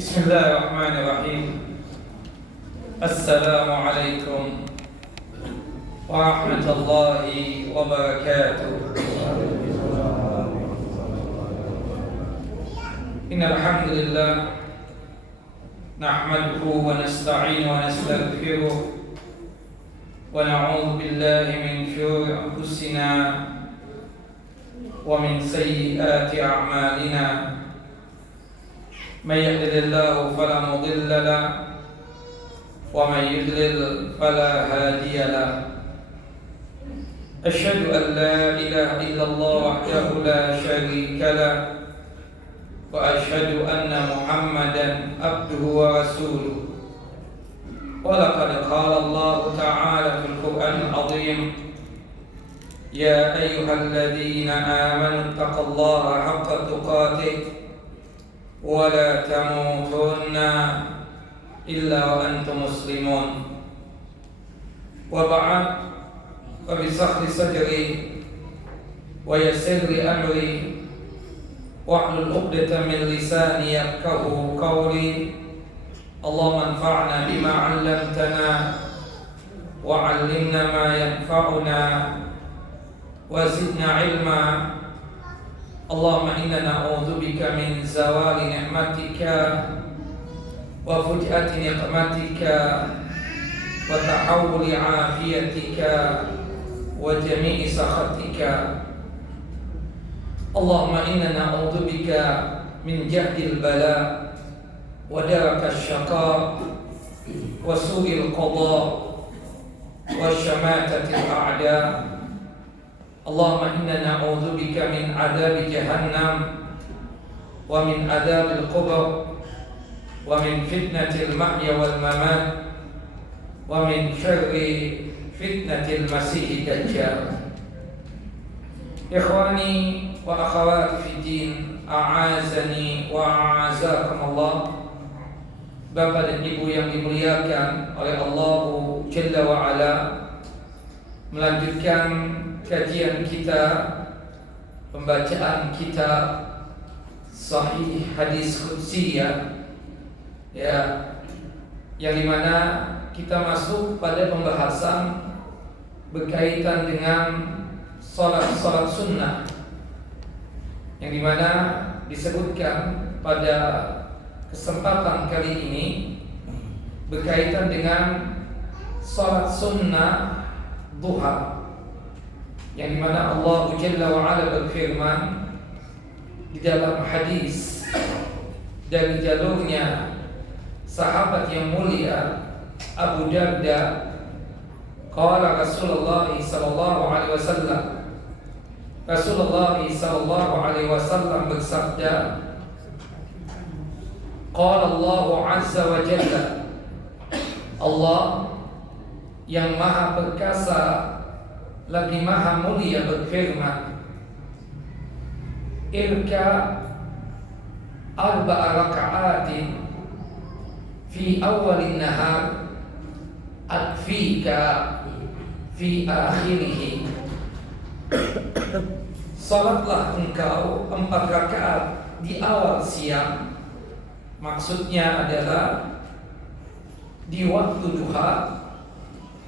Bismillahirrahmanirrahim. Assalamualaikum warahmatullahi wabarakatuh. Innal hamdalillah nahmaduhu wa nasta'inuhu wa nastaghfiruh wa na'udzu billahi min shururi anfusina wa min sayyiati a'malina. من يهده الله فلا مضل له ومن يضلل فلا هادي له أشهد أن لا إله إلا الله وحده لا شريك له وأشهد أن محمدا عبده ورسوله ولقد قال الله تعالى في القرآن العظيم يا أيها الذين آمنوا اتقوا الله حق تقاته ولا تموتن إلا وأنتم مسلمون وبعد فبشرح صدري ويسر لي أمري واحلل عقدة من لساني يفقهوا قولي اللهم انفعنا بما علمتنا وعلمنا ما ينفعنا وزدنا علما اللهم إنا نعوذ بك من زوال نعمتك وفجأة نقمتك وتحول عافيتك وجميع سخطك اللهم إنا نعوذ بك من جهد البلاء ودرك الشقاء وسوء القضاء وشماتة الأعداء اللهم إنا نعوذ بك من عذاب جهنم ومن عذاب القبر ومن فتنة المحيا والممات ومن شر فتنة المسيح الدجال. إخواني وأخواتي في الدين أعاذني وأعاذكم الله. Bapak dan Ibu yang dimuliakan oleh Allah Jalla wa Ala, melanjutkan kajian kita, pembacaan kita Sahih Hadis Qudsiyah, ya, yang dimana kita masuk pada pembahasan berkaitan dengan salat sunnah, yang dimana disebutkan pada kesempatan kali ini berkaitan dengan salat sunnah duha, yang dimana Allah Jalla wa Ala berfirman di dalam hadis dari jalurnya sahabat yang mulia Abu Darda, qala Rasulullah sallallahu alaihi wasallam, Rasulullah sallallahu alaihi wasallam bersabda, qala Allah azza wa jalla, Allah yang maha perkasa lagi maha mulia berfirman, irka arba'a raka'atin fi awalin nahar akfika fi akhirih. Salatlah engkau 4 rakaat di awal siang, maksudnya adalah di waktu duha,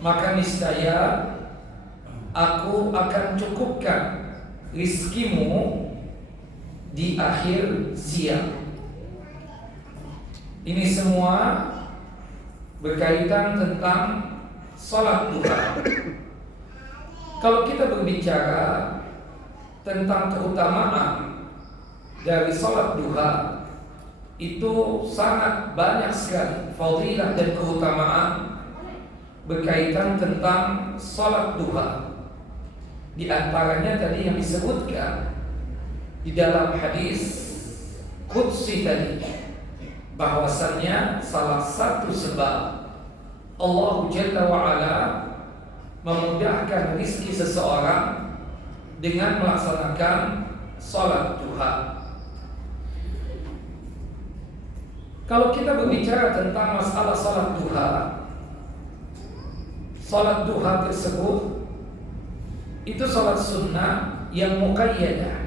maka niscaya aku akan cukupkan rizkimu di akhir siang. Ini semua berkaitan tentang salat duha. Kalau kita berbicara tentang keutamaan dari salat duha, itu sangat banyak sekali fadilah dan keutamaan berkaitan tentang salat duha. Di antaranya tadi yang disebutkan di dalam hadis Qudsi tadi, bahwasannya salah satu sebab Allah Jalla wa Ala memudahkan rizki seseorang dengan melaksanakan salat duha. Kalau kita berbicara tentang masalah salat duha tersebut itu salat sunnah yang muqayyadah.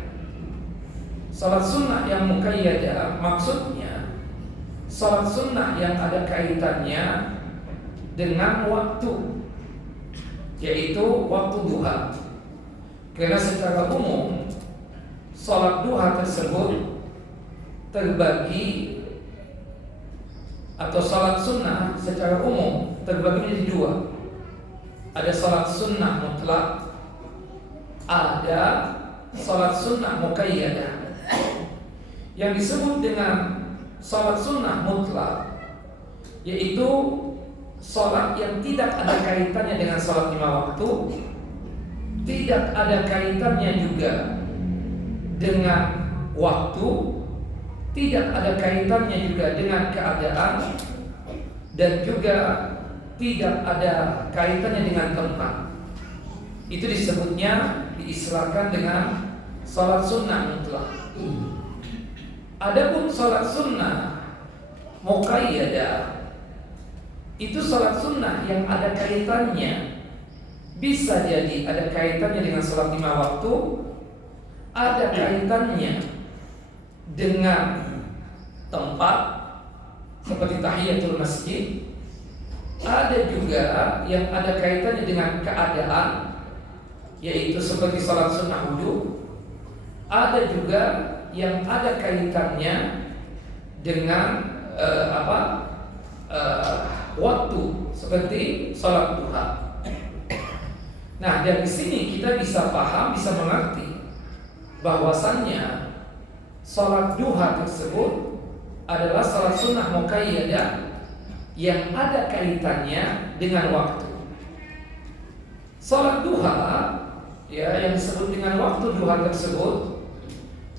Salat sunnah yang muqayyadah maksudnya salat sunnah yang ada kaitannya dengan waktu, yaitu waktu duha. Karena secara umum salat duha tersebut terbagi, atau salat sunnah secara umum terbagi menjadi dua. Ada salat sunnah mutlak, ada salat sunnah muqayyadah. Yang disebut dengan salat sunnah mutlak yaitu salat yang tidak ada kaitannya dengan salat 5 waktu, tidak ada kaitannya juga dengan waktu, tidak ada kaitannya juga dengan keadaan, dan juga tidak ada kaitannya dengan tempat. Itu disebutnya, diistilahkan dengan salat sunnah mutlak. Adapun salat sunnah muqayyadah, itu salat sunnah yang ada kaitannya, bisa jadi ada kaitannya dengan salat 5 waktu, ada kaitannya dengan tempat seperti tahiyatul masjid, ada juga yang ada kaitannya dengan keadaan, yaitu seperti salat sunnah wudu, ada juga yang ada kaitannya dengan waktu seperti salat duha. Nah, dari sini kita bisa paham, bisa mengerti bahwasannya salat duha tersebut adalah salat sunnah muqayyadah yang ada kaitannya dengan waktu. Salat duha, ya, yang disebut dengan waktu duha tersebut,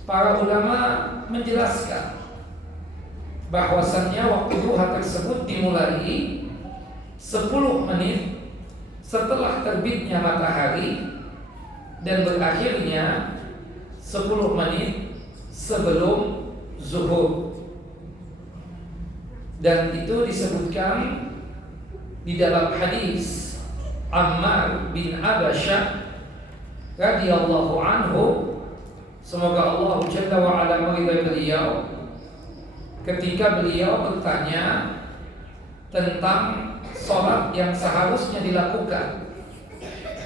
para ulama menjelaskan bahwasannya waktu duha tersebut dimulai 10 menit setelah terbitnya matahari dan berakhirnya 10 menit sebelum zuhur. Dan itu disebutkan di dalam hadis Ammar bin Abasyah radhiyallahu anhu, semoga Allah Jalla wa ala meridai beliau, ketika beliau bertanya tentang sholat yang seharusnya dilakukan.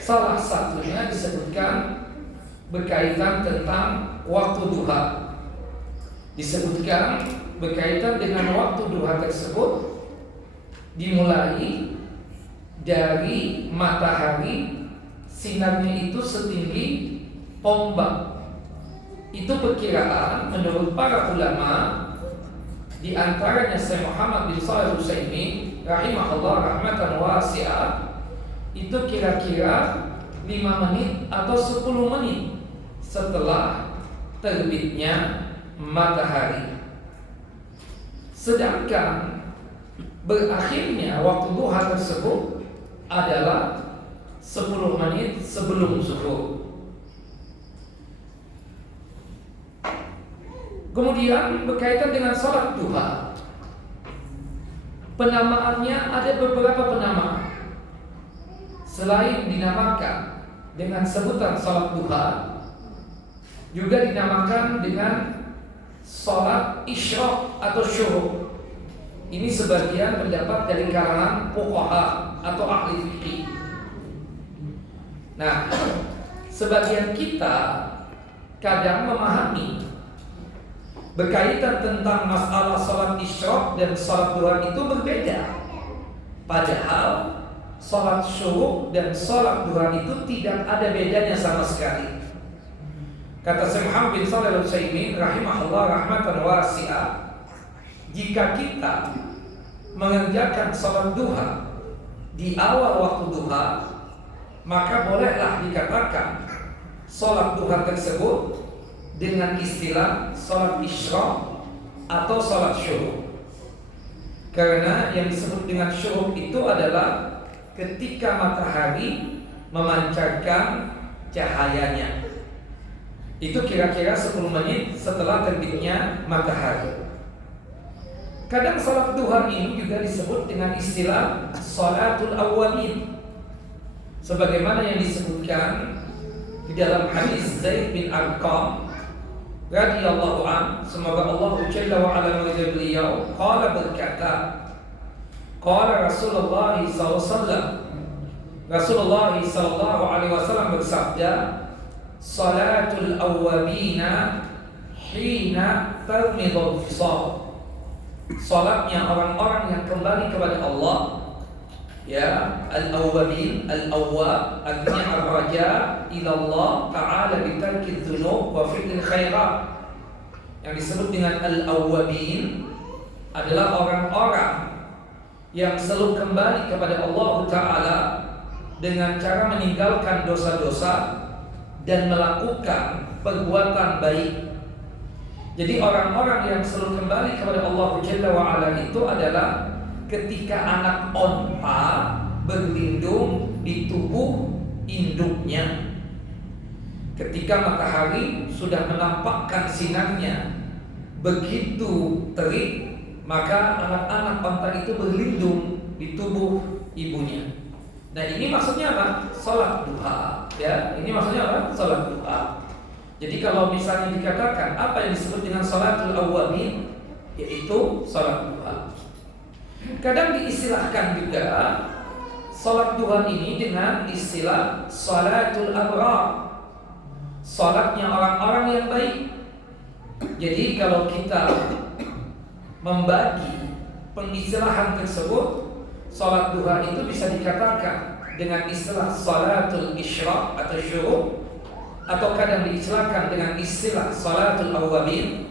Salah satunya disebutkan berkaitan tentang waktu duha. Disebutkan berkaitan dengan waktu duha tersebut dimulai dari matahari sinarnya itu setinggi ombak. Itu perkiraan menurut para ulama, di antaranya Syekh Muhammad bin Shalih Al-Utsaimin rahimahullah rahmatan wasi'ah, itu kira-kira 5 menit atau 10 menit setelah terbitnya matahari. Sedangkan berakhirnya waktu duha tersebut adalah 10 menit sebelum zuhur. Kemudian berkaitan dengan salat duha, penamaannya ada beberapa penamaan. Selain dinamakan dengan sebutan salat duha, juga dinamakan dengan salat isyraq atau syuruk. Ini sebagian pendapat dari kalangan fuqaha atau ahli fikih. Nah, sebagian kita kadang memahami berkaitan tentang masalah salat isyraq dan salat duha itu berbeda. Padahal salat syuruk dan salat duha itu tidak ada bedanya sama sekali. Kata Syekh Muhammad bin Shalih Al-Utsaimin rahimahullah rahmatan wasi'ah, jika kita mengerjakan salat duha di awal waktu duha, maka bolehlah dikatakan salat duha tersebut dengan istilah salat isyraq atau salat syuruk. Karena yang disebut dengan syuruk itu adalah ketika matahari memancarkan cahayanya. Itu kira-kira 10 menit setelah terbitnya matahari. Kadang salat duha ini juga disebut dengan istilah salatul awwalin, sebagaimana yang disebutkan di dalam hadis Zaid bin Arqam radhiyallahu an, semoga Allah Jalla wa ala meridai beliau, qala berkata, qala Rasulullah SAW, Rasulullah sallallahu alaihi wasallam bersabda, salatul awwabina hina tarmidul fisal. Salatnya orang-orang yang kembali kepada Allah, ya, al-awwabin, al-awwab artinya ar-raja ila Allah ta'ala bi tarki dzunub wa fi'lil khairat. Yang disebut dengan al-awwabin adalah orang-orang yang selalu kembali kepada Allah Ta'ala dengan cara meninggalkan dosa-dosa dan melakukan perbuatan baik. Jadi orang-orang yang selalu kembali kepada Allah Jalla wa Ala itu adalah ketika anak onta berlindung di tubuh induknya. Ketika matahari sudah menampakkan sinarnya begitu terik, maka anak-anak onta itu berlindung di tubuh ibunya. Nah, ini maksudnya apa? Salat duha, ya. Ini maksudnya apa? Salat duha. Jadi kalau misalnya dikatakan apa yang disebut dengan salatul awwabin, yaitu salat duha. Kadang diistilahkan juga salat duha ini dengan istilah salatul abrar, salatnya orang-orang yang baik. Jadi kalau kita membagi pengistilahan tersebut, salat duha itu bisa dikatakan dengan istilah salatul isyraq atau syuruk, atau kadang diistilahkan dengan istilah salatul awwabin,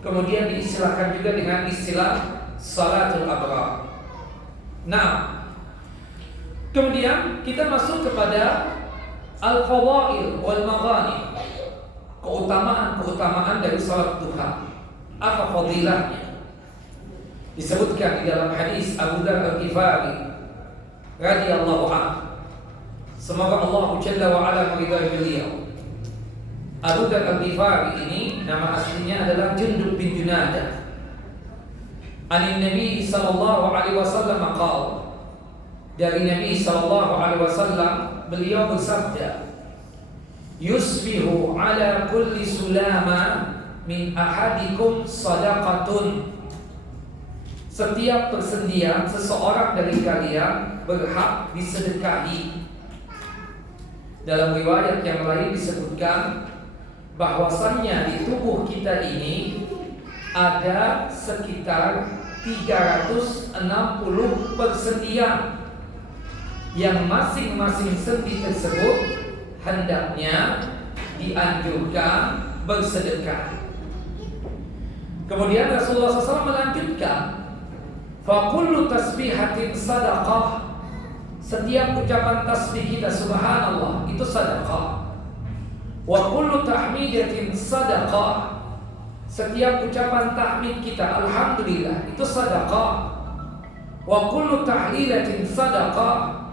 kemudian diistilahkan juga dengan istilah salatul abrar. Nah, kemudian kita masuk kepada al-fadail wal maghanim, keutamaan dari salat duha. Apa fadilahnya? Disebutkan di dalam hadis Abu Dzar Al-Ghifari radhiyallahu anhu, semoga Allah Jalla wa Ala meridai beliau. Abu Dzar Al-Ghifari ini nama aslinya adalah Jundub bin Junadah. An Nabi sallallahu alaihi wasallam qala, dari Nabi sallallahu alaihi wasallam beliau bersabda, yusbihu ala kulli sulama min ahadikum sadaqatun. Setiap persendian seseorang dari kalian berhak disedekahi. Dalam riwayat yang lain disebutkan bahwasannya di tubuh kita ini ada sekitar 360 persendian yang masing-masing sendi tersebut hendaknya dianjurkan bersedekah. Kemudian Rasulullah SAW melanjutkan, fakullu tasbihatin sadaqah. Setiap ucapan tasbih kita subhanallah itu sadaqah. Wa kullu tahmidatin sadaqah. Setiap ucapan tahmid kita alhamdulillah itu sadaqah. Wa kullu tahlilatin sadaqah.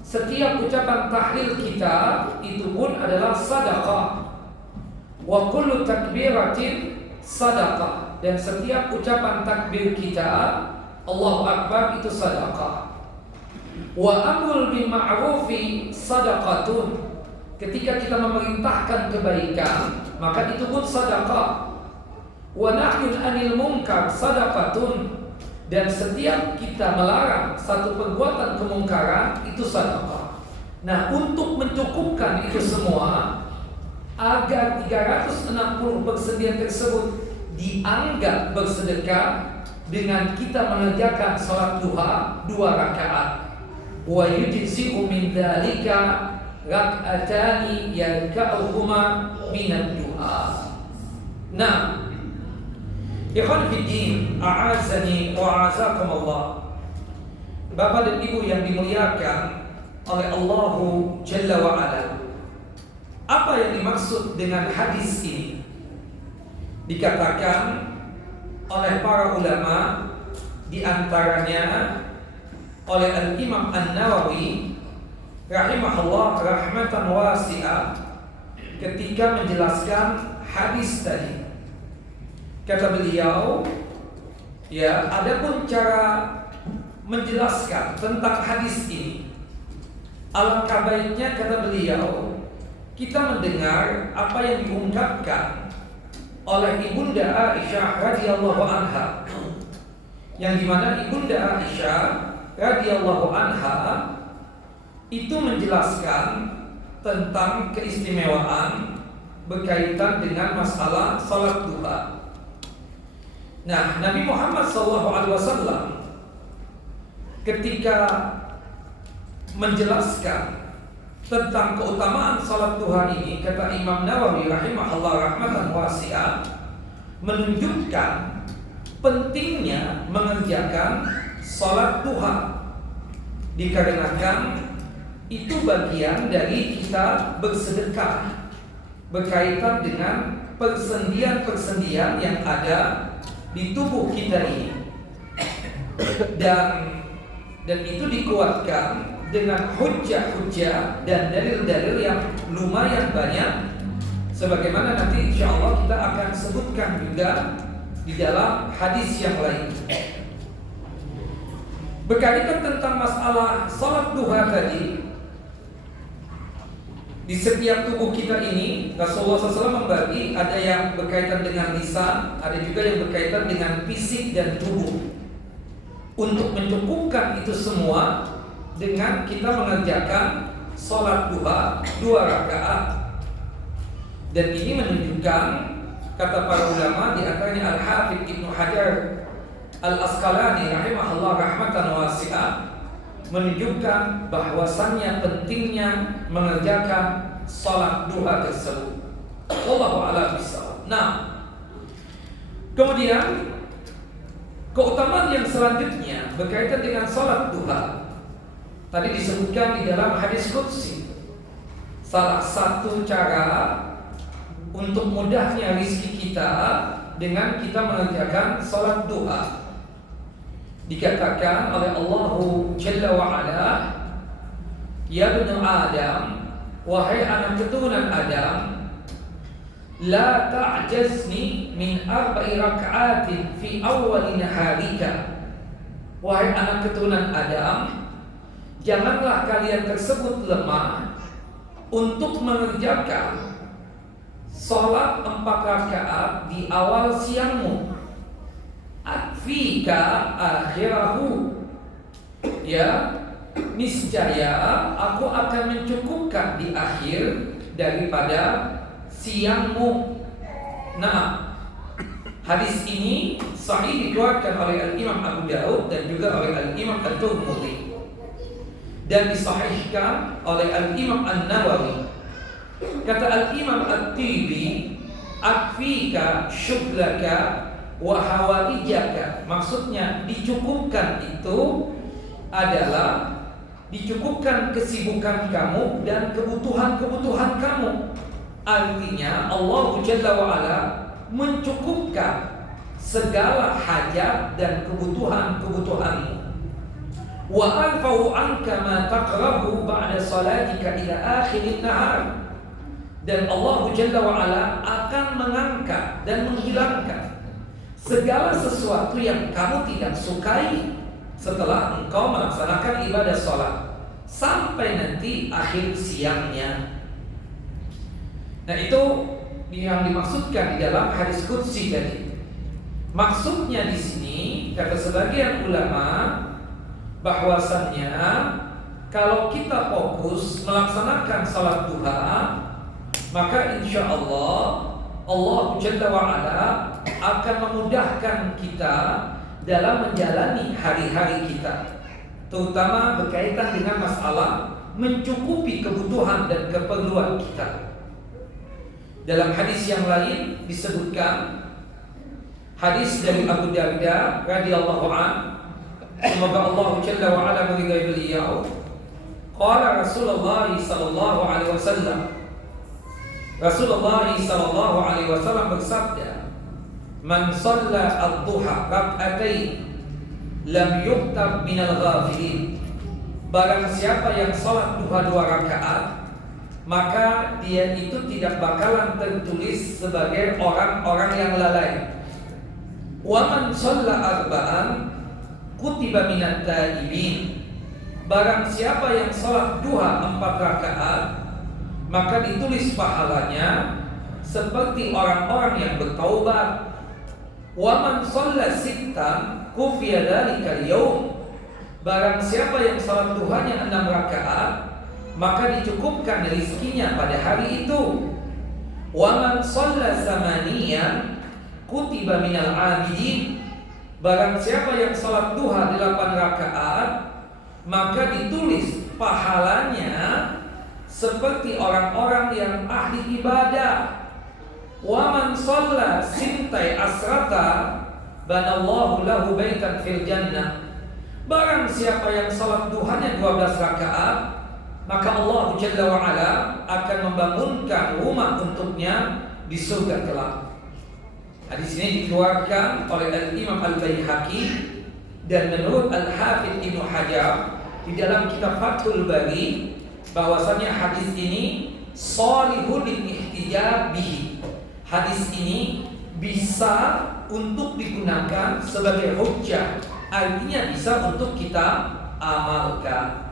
Setiap ucapan tahlil kita itu pun adalah sadaqah. Wa kullu takbiratin sadaqah. Dan setiap ucapan takbir kita Allahu Akbar itu sadaqah. Wa amrul bil ma'rufi sadaqatun. Ketika kita memerintahkan kebaikan, maka itu pun sadaqah. Wa nahyun 'anil munkar sadaqatun. Dan setiap kita melarang satu perbuatan kemungkaran itu sedekah. Nah, untuk mencukupkan itu semua agar 360 persendian tersebut dianggap bersedekah, dengan kita mengerjakan salat duha 2 rakaat. Wa yujzi'u min dzalika rak'atani yarka'uhuma minad duha. Nah, ikhwan fiddin, a'azani wa a'azakumullah. Bapak dan Ibu yang dimuliakan oleh Allah Jalla wa Ala. Apa yang dimaksud dengan hadis ini? Dikatakan oleh para ulama, di antaranya oleh Al-Imam An-Nawawi rahimahullah rahmatan wasi'ah, ketika menjelaskan hadis tadi. Kata beliau, ya, adapun cara menjelaskan tentang hadis ini, alangkah baiknya, kata beliau, kita mendengar apa yang diungkapkan oleh Ibunda Aisyah radhiyallahu anha, yang dimana Ibunda Aisyah radhiyallahu anha itu menjelaskan tentang keistimewaan berkaitan dengan masalah salat duha. Nah, Nabi Muhammad SAW ketika menjelaskan tentang keutamaan salat duha ini, kata Imam Nawawi rahimahullah rahmatan wasi'ah, menunjukkan pentingnya mengerjakan salat duha, dikarenakan itu bagian dari kita bersedekah berkaitan dengan persendian-persendian yang ada di tubuh kita ini, dan itu dikuatkan dengan hujjah-hujjah dan dalil-dalil yang lumayan banyak, sebagaimana nanti insya Allah kita akan sebutkan juga di dalam hadis yang lain. Berkaitan tentang masalah salat duha tadi, di setiap tubuh kita ini Rasulullah SAW membagi, ada yang berkaitan dengan lisan, ada juga yang berkaitan dengan fisik dan tubuh. Untuk mencukupkan itu semua dengan kita mengerjakan salat duha 2 rakaat. Dan ini menunjukkan, kata para ulama, di antaranya Al-Hafidz Ibnu Hajar Al-Asqalani rahimahullah rahmatan wasi'ah, menunjukkan bahwasannya pentingnya mengerjakan salat duha tersebut. Wallahu a'lam bishawab. Nah, kemudian keutamaan yang selanjutnya berkaitan dengan salat duha tadi disebutkan di dalam hadis qudsi. Salah satu cara untuk mudahnya rizki kita dengan kita mengerjakan salat duha. Dikatakan oleh Allah Jalla wa'ala, ya bani Adam, wahai anak keturunan Adam, la ta'jazni min 4 raka'atin fi awwal naharika. Wahai anak keturunan Adam, janganlah kalian tersebut lemah untuk mengerjakan salat 4 rakaat di awal siangmu. Akfika akhirahu, ya, niscaya aku akan mencukupkan di akhir daripada siangmu. Nah, hadis ini sahih dikeluarkan oleh Al-Imam Abu Daud dan juga oleh Al-Imam At-Tirmidzi, dan disahihkan oleh Al-Imam An-Nawawi. Kata Al-Imam At-Tibi, akfika syughlaka wa hawaijaka, maksudnya dicukupkan itu adalah dicukupkan kesibukan kamu dan kebutuhan-kebutuhan kamu. Artinya Allah Jalla wa'ala mencukupkan segala hajat dan kebutuhan-kebutuhanmu. Wa alfau anka ma taqrabu ba'da salatika ila akhirin nahar, dan Allah Jalla wa'ala akan mengangkat dan menghilangkan segala sesuatu yang kamu tidak sukai setelah engkau melaksanakan ibadah sholat sampai nanti akhir siangnya. Nah, itu yang dimaksudkan di dalam hadis qudsi tadi. Maksudnya di sini, kata sebagian ulama, bahwasannya kalau kita fokus melaksanakan salat duha, maka insya Allah Allah Jalla wa'ala akan memudahkan kita dalam menjalani hari-hari kita, terutama berkaitan dengan masalah mencukupi kebutuhan dan keperluan kita. Dalam hadis yang lain disebutkan, hadis dari Abu Darda radhiyallahu anhu, semoga Allah Jalla wa'ala meridai beliau, qala Rasulullah sallallahu alaihi wasallam, Rasulullah sallallahu alaihi wasallam bersabda, man shalla ad-duha rak'atain lam yuktab minal ghafilin. Barang siapa yang salat duha 2 rakaat, maka dia itu tidak bakalan tertulis sebagai orang-orang yang lalai. Wa man shalla arba'an kutiba minat taibin. Barang siapa yang salat duha 4 rakaat, maka ditulis pahalanya seperti orang-orang yang bertaubat. Wa man shalla sittan kufiya dzalikal yaum. Barang siapa yang salat duhanya 6 rakaat, maka dicukupkan rizkinya pada hari itu. Wa man shalla samaniyan kutiba minal abidin. Barang siapa yang salat duha 8 rakaat, maka ditulis pahalanya seperti orang-orang yang ahli ibadah. Wa man shalla sintai asrata banallahu lahu baitan fil jannah. Barang siapa yang salat duhanya 12 rakaat, maka Allah Jalla wa Ala akan membangunkan rumah untuknya di surga kelak. Hadis ini dikeluarkan oleh Al-Imam Al-Baihaqi, dan menurut Al-Hafidz Ibnu Hajar di dalam kitab Fathul Bari bahwasanya hadis ini shalihun lil ihtijaj bihi. Hadis ini bisa untuk digunakan sebagai hujjah, artinya bisa untuk kita amalkan.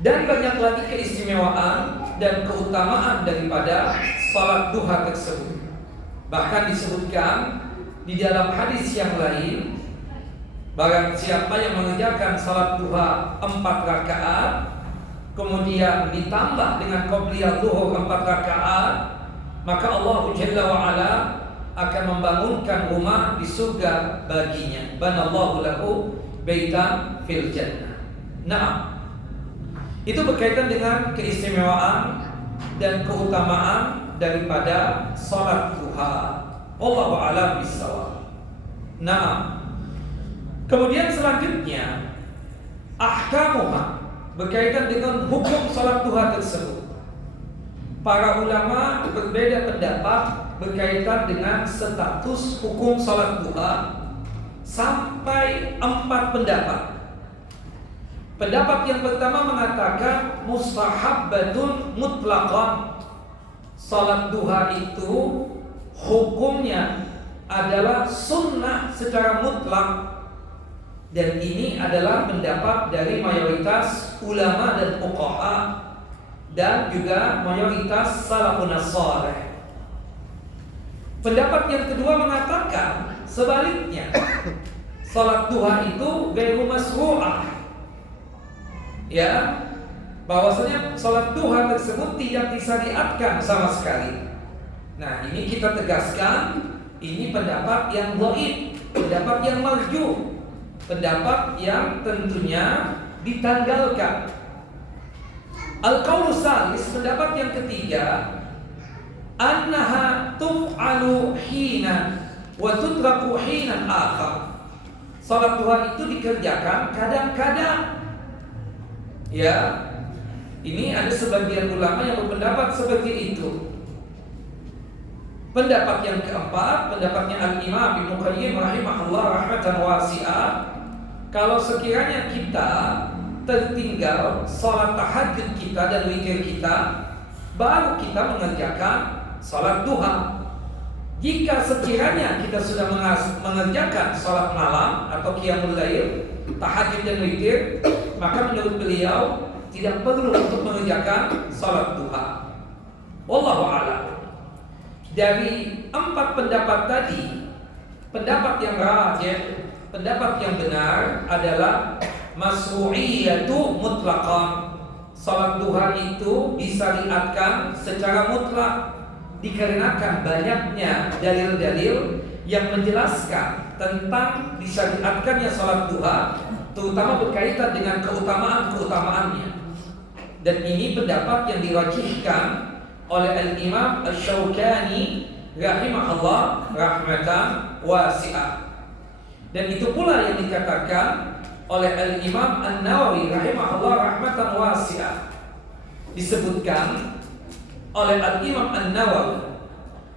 Dan banyak lagi keistimewaan dan keutamaan daripada salat duha tersebut. Bahkan disebutkan di dalam hadis yang lain, barang siapa yang mengerjakan salat duha 4 rakaat, kemudian ditambah dengan qobliyah zuhur 4 rakaat, maka Allah Jalla wa Ala akan membangunkan rumah di surga baginya. Banallahu lahu baitan fil jannah. Nah, itu berkaitan dengan keistimewaan dan keutamaan daripada salat duha. Wallahu a'lam bishawab. Nah, kemudian selanjutnya ahkamuha, berkaitan dengan hukum salat duha tersebut. Para ulama berbeda pendapat berkaitan dengan status hukum salat duha sampai 4 pendapat. Pendapat yang pertama mengatakan mustahabbatun mutlaqan. Salat duha itu hukumnya adalah sunnah secara mutlak, dan ini adalah pendapat dari mayoritas ulama dan fuqaha dan juga mayoritas salafun saleh. Pendapat yang kedua mengatakan sebaliknya, salat duha itu ghairu masru'ah, ya, bahwasanya salat duha tersebut tidak disyariatkan sama sekali. Nah, ini kita tegaskan, ini pendapat yang dhaif, pendapat yang marjuh, pendapat yang tentunya ditanggalkan. Al-qaulu salis, pendapat yang ketiga, annaha tuf'alu hina wa tutraku hina akhar. Salat duha itu dikerjakan kadang-kadang. Ya, ini ada sebagian ulama yang berpendapat seperti itu. Pendapat yang keempat, pendapatnya Al-Imam Ibnu Qayyim rahimahullah rahmatan wasi'ah, kalau sekiranya kita tertinggal salat tahajud kita dan witir kita, baru kita mengerjakan salat duha. Jika sekiranya kita sudah mengerjakan salat malam atau qiyamul lail, tahajud dan witir, maka menurut beliau tidak perlu untuk mengerjakan salat duha. Wallahu a'lam. Dari 4 pendapat tadi, pendapat yang rajih, pendapat yang benar adalah masru'iyatu mutlaqan. Salat duha itu disyariatkan secara mutlak, dikarenakan banyaknya dalil-dalil yang menjelaskan tentang disyariatkannya salat duha, terutama berkaitan dengan keutamaan-keutamaannya. Dan ini pendapat yang dirajihkan oleh Al-Imam Asy-Syaukani rahimahullah rahmatan wasi'ah. Dan itu pula yang dikatakan oleh Al-Imam An-Nawawi rahimahullah rahmatan wasi'ah. Disebutkan oleh Al-Imam An-Nawawi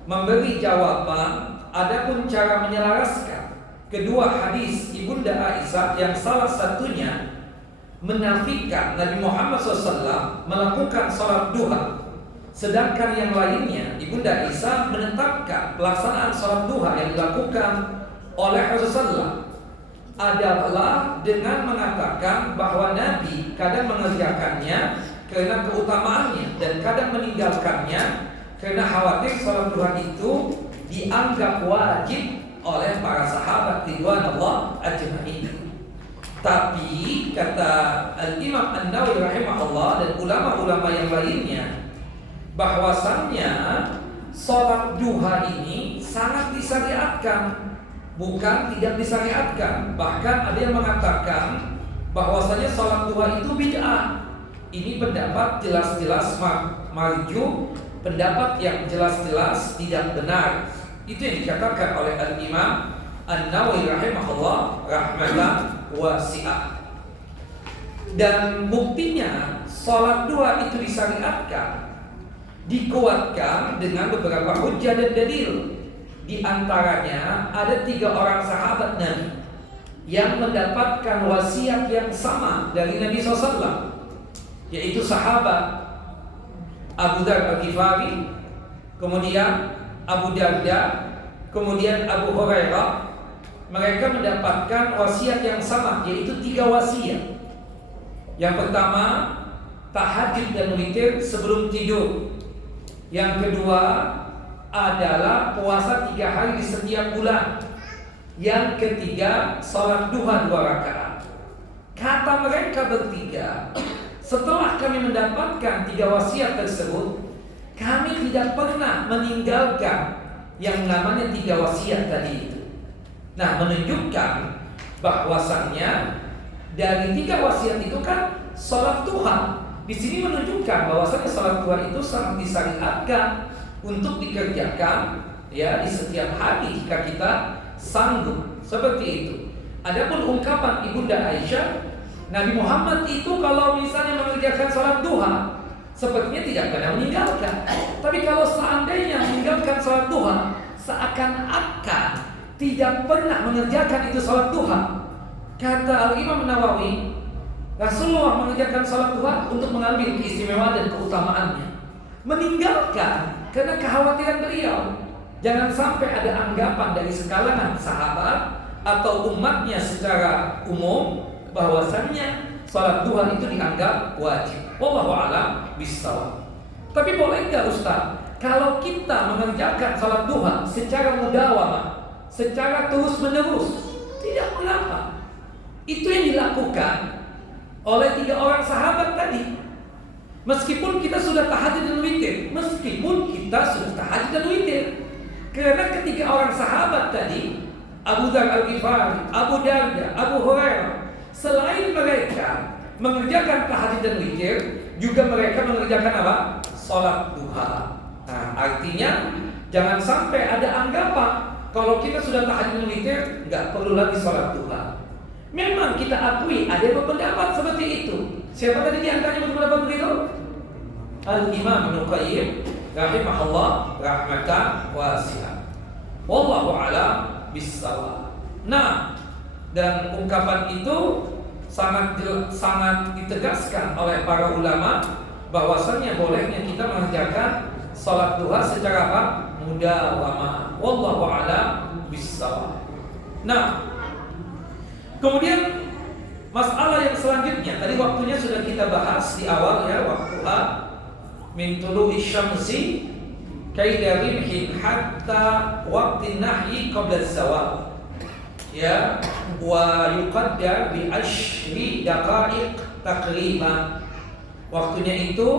memberi jawaban adapun cara menyelaraskan kedua hadis Ibunda Aisyah yang salah satunya menafikan Nabi Muhammad SAW melakukan salat duha, sedangkan yang lainnya Ibunda Aisyah menetapkan pelaksanaan salat duha yang dilakukan oleh Rasulullah adalah dengan mengatakan bahwa Nabi kadang mengerjakannya karena keutamaannya dan kadang meninggalkannya karena khawatir sholat duha itu dianggap wajib oleh para sahabat ridwanullah ajma'in. Tapi kata Al-Imam An-Nawawi rahimahullah dan ulama-ulama yang lainnya, bahwasannya sholat duha ini sangat disyariatkan, bukan tidak disyariatkan. Bahkan ada yang mengatakan bahwasanya sholat duha itu bid'ah. Ini pendapat jelas-jelas marju, pendapat yang jelas-jelas tidak benar. Itu yang dikatakan oleh Al-Imam An-Nawawi rahimahullah rahmatan wasi'ah. Dan buktinya sholat duha itu disyariatkan, dikuatkan dengan beberapa hujjah dan dalil. Di antaranya ada 3 orang sahabat Nabi yang mendapatkan wasiat yang sama dari Nabi SAW, yaitu sahabat Abu Dzar Al-Ghifari, kemudian Abu Darda, kemudian Abu Hurairah. Mereka mendapatkan wasiat yang sama, yaitu 3 wasiat. Yang pertama, tahajud dan witir sebelum tidur. Yang kedua adalah puasa 3 hari di setiap bulan. Yang ketiga, sholat duha 2 rakaat. Kata mereka bertiga, setelah kami mendapatkan 3 wasiat tersebut, kami tidak pernah meninggalkan yang namanya 3 wasiat tadi itu. Nah, menunjukkan bahwasannya dari 3 wasiat itu kan sholat duha. Di sini menunjukkan bahwasannya sholat duha itu sangat disyariatkan untuk dikerjakan ya di setiap hari jika kita sanggup seperti itu. Adapun ungkapan Ibunda Aisyah, Nabi Muhammad itu kalau misalnya mengerjakan sholat duha sepertinya tidak pernah meninggalkan. Tapi kalau seandainya meninggalkan sholat duha, seakan-akan tidak pernah mengerjakan itu sholat duha. Kata Al-Imam Nawawi, Rasulullah mengerjakan sholat duha untuk mengambil keistimewaan dan keutamaannya. Meninggalkan karena kekhawatiran beliau jangan sampai ada anggapan dari sekalangan sahabat atau umatnya secara umum bahwasannya sholat duha itu dianggap wajib. Wallahu a'lam bishawab. Tapi boleh nggak Ustaz, kalau kita mengerjakan sholat duha secara mudawamah, secara terus menerus? Tidak mengapa. Itu yang dilakukan oleh 3 orang sahabat tadi. Meskipun kita sudah tahajud dan witir, karena ketiga orang sahabat tadi, Abu Dzar Al-Ghifari, Abu Darda, Abu Hurairah, selain mereka mengerjakan tahajud dan witir, juga mereka mengerjakan apa? Sholat duha. Nah, artinya jangan sampai ada anggapan kalau kita sudah tahajud dan witir nggak perlu lagi sholat duha. Memang kita akui ada yang berpendapat seperti itu. Siapa tadi diantaranya berpendapat begitu? Al-Imam Ibnu Qayyim rahimahullah rahmatan wasi'ah. Wallahu a'lam bishawab. Nah, dan ungkapan itu sangat ditegaskan oleh para ulama bahwasannya bolehnya kita mengerjakan salat duha secara apa? Mudawamah. Wallahu a'lam bishawab. Nah, kemudian masalah yang selanjutnya, tadi waktunya sudah kita bahas di awal ya, waktuha min tulu'i syamsi kaida rimhin hatta waqtin nahyi qabla az-zawal. Ya, wa yuqaddar bi ashri daqaiq takriban. Waktunya itu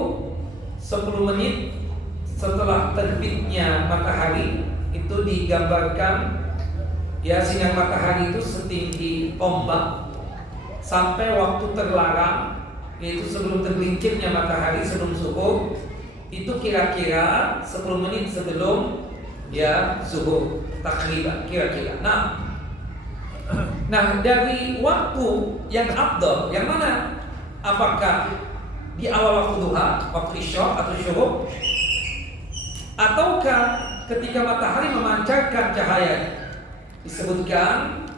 10 menit setelah terbitnya matahari. Itu digambarkan ya, sinar matahari itu setinggi ombak sampai waktu terlarang, yaitu sebelum tergelincirnya matahari sebelum subuh. Itu kira-kira 10 menit sebelum ya subuh takriban kira-kira. Nah, dari waktu yang afdal yang mana? Apakah di awal waktu duha, waktu isya atau syuruk, ataukah ketika matahari memancarkan cahaya? Disebutkan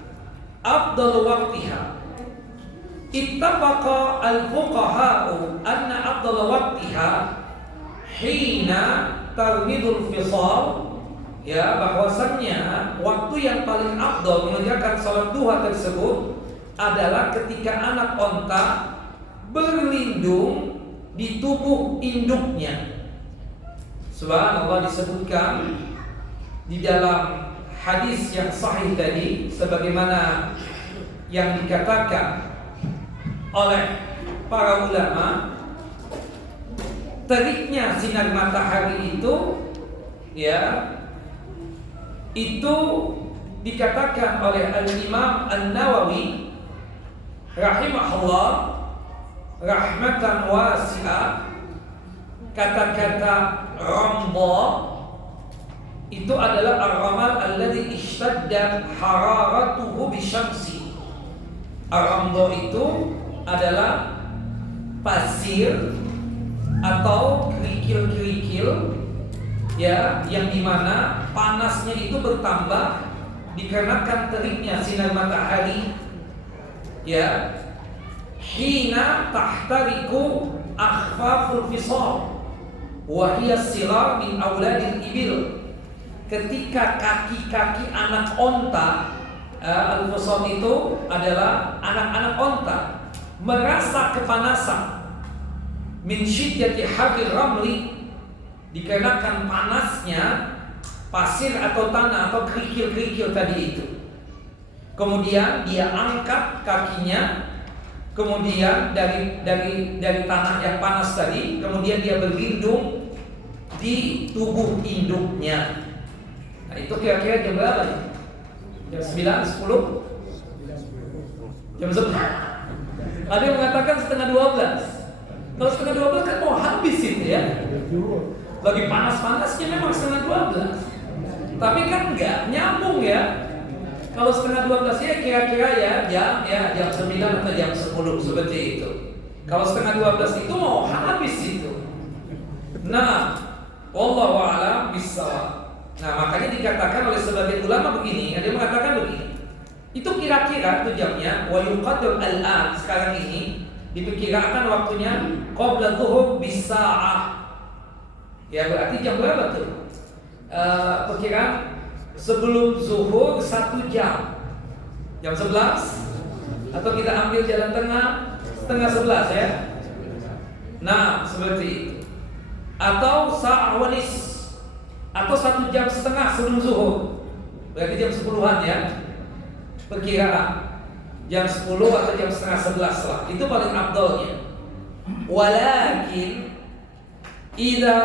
afdal waqtiha. Ittafaqa al-fuqaha'u anna afdal waqtiha hina tarmidul fisal, ya, bahwasannya waktu yang paling afdal mengerjakan salat duha tersebut adalah ketika anak onta berlindung di tubuh induknya. Subhanallah, disebutkan di dalam hadis yang sahih tadi sebagaimana yang dikatakan oleh para ulama, teriknya sinar matahari itu itu dikatakan oleh Al-Imam An-Nawawi rahimahullah rahmatan wasi'ah, kata-kata ramdha itu adalah ar-ramal alladhi ishtaddat hararatuhu bisyamsi. Ar-ramdha itu adalah pasir atau kerikil-kerikil yang dimana panasnya itu bertambah dikarenakan teriknya sinar matahari hina tahtariku akhfaful fisal wa hiya sirar min auladil ibil, ketika kaki-kaki anak onta, al-fisal itu adalah anak-anak onta, merasa kepanasan min syiddati harri ramli, dikarenakan panasnya pasir atau tanah atau kerikil-kerikil tadi itu. Kemudian dia angkat kakinya, kemudian dari tanah yang panas tadi, kemudian dia berlindung di tubuh induknya. Nah, itu kira-kira jam berapa ya? Jam 9, 10? Jam 11? Ada yang mengatakan setengah 12. Kalau setengah 12 kan mau habis itu ya. Lagi panas-panasnya memang setengah 12. Tapi kan enggak nyambung ya. Kalau setengah 12 ya kira-kira jam 9 atau jam 10 seperti itu. Kalau setengah 12 itu mau habis itu. Nah, wallahu a'lam bissawab. Nah, makanya dikatakan oleh sebagian ulama begini, ada yang mengatakan begini. Itu kira-kira itu jamnya wa yuqaddar al-an, sekarang ini diperkirakan waktunya qabla dhuhur bisa'ah. Ya, berarti jam berapa tuh? Perkiraan sebelum zuhur 1 jam. Jam 11? Atau kita ambil jalan tengah setengah 11 ya. Nah, seperti itu. Atau sa'ah wanis, atau 1 jam setengah sebelum zuhur. Berarti jam 10-an ya. Perkiraan jam 10 atau jam setengah 11 lah. Itu paling afdalnya. Walakin idza